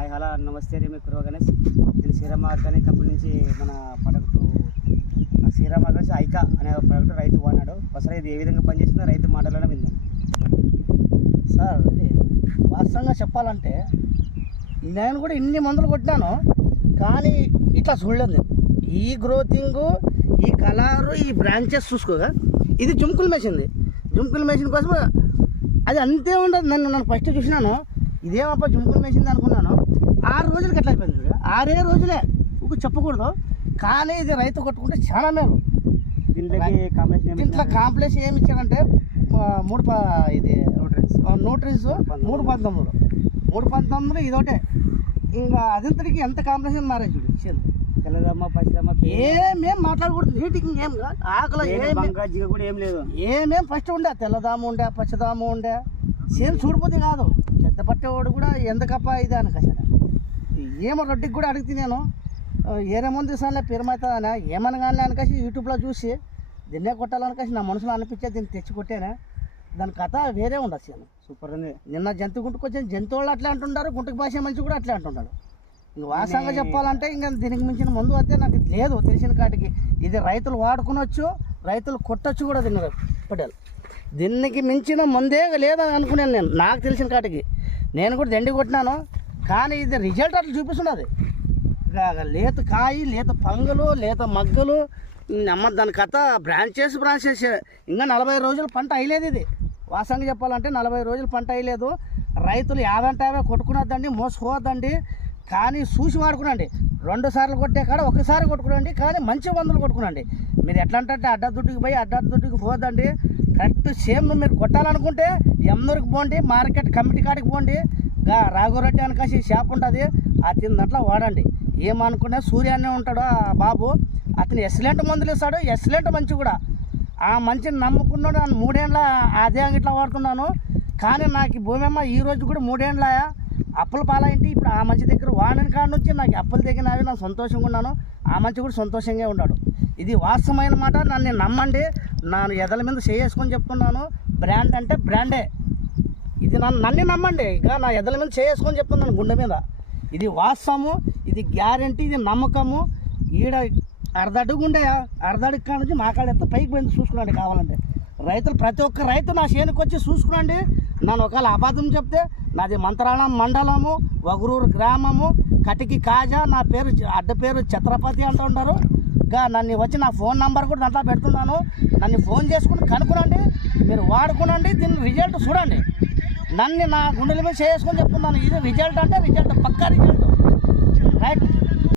Hi hello నమస్తే రేమి కురవ గణేష్. నేను Sriram organic company నుంచి మన ప్రొడక్ట్ శ్రీరామ్ ఆర్గానిక్ ఐకా అనే ప్రొడక్ట్ రైతు వాడినాడు. ఒకసారి ఇది ఏ విధంగా పనిచేస్తుందో రైతు మాటలను విందాం. సార్ ఇది వాస్తవంగా చెప్పాలంటే నేను కూడా ఇన్ని మందులు కొట్టినాను, కానీ ఇట్లా చూడలేదు. ఈ గ్రోతింగ్, ఈ కలరు, ఈ బ్రాంచెస్ చూసుకోగా ఇది జుంకుల్ మెషిన్ది. జుంకుల్ మెషిన్ కోసం అది అంతే ఉండదు. నన్ను ఫస్ట్ చూసినాను, ఇదేమప్ప జుంకుల్ మెషిన్ అనుకున్నాను. 6 రోజులకి ఎట్లా అయిపోయింది చూడ, 6 రోజులే ఊకు చెప్పకూడదు, కానీ ఇది రైతు కొట్టుకుంటే చాలా మేలు. దీంట్లో కాంప్లెక్స్ ఏమి ఇచ్చారంటే ఇది న్యూట్రిన్స్ 319 ఇదొకటే. ఇంకా అదంతటికి ఎంత కాంప్లెక్స్ మారేది చూడు. తెల్లదమ్మ పచ్చదమ్మ ఏమేం మాట్లాడకూడదు, నీటికి ఇంకేం ఆకలి ఏం లేదు. ఏమేం ఫస్ట్ ఉండే తెల్లదాము ఉండే, పచ్చదాము ఉండే, సేమ్ చూడిపోతే కాదు. చెత్త పట్టేవాడు కూడా ఎందుకప్ప ఇది అనకసా ఏమో రొట్టికి కూడా అడిగితే నేను ఏరే ముందు ఇస్తానులే పిరమవుతుందనే ఏమని కానీ అనకాసి యూట్యూబ్లో చూసి దీన్నే కొట్టాలనకాసి నా మనసులో అనిపించే దీన్ని తెచ్చి కొట్టేనే. దాని కథ వేరే ఉండొచ్చు. సూపర్ ఉంది. నిన్న జంతు గుంటుకు వచ్చిన జంతువులు అట్లా అంటుంటారు, గుంటకు భాష మనిషి కూడా అట్లా అంటుంటాడు. ఇంక వాస్తవంగా చెప్పాలంటే ఇంకా దీనికి మించిన మందు అయితే నాకు లేదు తెలిసిన కాటికి. ఇది రైతులు వాడుకునొచ్చు, రైతులు కొట్టచ్చు కూడా తిన్నారు పటేల్. దీనికి మించిన మందే లేదని అనుకున్నాను నేను, నాకు తెలిసిన కాటికి. నేను కూడా దండి కొట్టినాను, కానీ ఇది రిజల్ట్ అట్లా చూపిస్తున్నది. లేత కాయి, లేత పంగులు, లేత మగ్గలు, అమ్మ దాని కథ బ్రాంచెస్ ఇంకా 40 రోజులు పంట అయ్యలేదు. ఇది వాస్తవంగా చెప్పాలంటే 40 రోజులు పంట అయ్యలేదు. రైతులు 50 కొట్టుకున్నదండి, మోసపోవద్దండి, కానీ చూసి వాడుకునండి. 2 సార్లు కొట్టే కాడ ఒకసారి కొట్టుకునండి, కానీ మంచి మందులు కొట్టుకునండి. మీరు ఎట్లా అంటే అడ్డదుడ్డికి పోయి అడ్డదుడ్డికి పోదండి. కరెక్ట్ సేమ్ మీరు కొట్టాలనుకుంటే ఎమ్మూరికి పోండి, మార్కెట్ కమిటీ కాడికి పోండి. రాఘవరెడ్డి అనకాసి షాప్ ఉంటుంది, ఆ దాంట్లో వాడండి. ఏమనుకున్నా సూర్యాన్నే ఉంటాడు ఆ బాబు, అతను ఎక్సలెంట్ మందులు ఇస్తాడు, ఎక్సలెంట్ మంచి కూడా. ఆ మంచిని నమ్ముకున్నాడు. నన్ను 3 ఏళ్ళ అదే ఇట్లా వాడుతున్నాను, కానీ నాకు భూమి అమ్మ ఈ రోజు కూడా 3 ఏళ్ళ అప్పుల పాలైంటి. ఇప్పుడు ఆ మంచి దగ్గర వాడిన కాడ నుంచి నాకు అప్పులు దిగినవి, నాకు సంతోషంగా ఉన్నాను. ఆ మంచి కూడా సంతోషంగా ఉన్నాడు. ఇది వాస్తవమైన మాట, నన్ను నమ్మండి. నేను ఎదల మీద చేసుకొని చెప్తున్నాను. బ్రాండ్ అంటే బ్రాండే. ఇది నన్ను నమ్మండి. ఇక నా ఎదల మీద చేసుకొని చెప్తున్నాను గుండె మీద. ఇది వాస్తవము, ఇది గ్యారంటీ, ఇది నమ్మకము. ఈడ అర్ధడుగు ఉండే, అర్ధడుగు కాడ నుంచి మా కాడ ఎత్త పైకి పోయింది చూసుకున్నాండి. కావాలంటే రైతులు ప్రతి ఒక్క రైతు నా చేనుకు వచ్చి చూసుకునండి. నన్ను ఒకవేళ అబద్ధం చెప్తే నాది మంత్రాలయం మండలము, వగురూరు గ్రామము, కటికి కాజా. నా పేరు అడ్డ పేరు ఛత్రపతి అంటూ ఉంటారు. నన్ను వచ్చి నా ఫోన్ నెంబర్ కూడా దాంట్లో పెడుతున్నాను. నన్ను ఫోన్ చేసుకుని కనుక్కునండి, మీరు వాడుకునండి, దీన్ని రిజల్ట్ చూడండి. నన్ను నా గుండెల మీద చేసుకొని చెప్తున్నాను. ఇది రిజల్ట్ అంటే రిజల్ట్, పక్కా రిజల్ట్.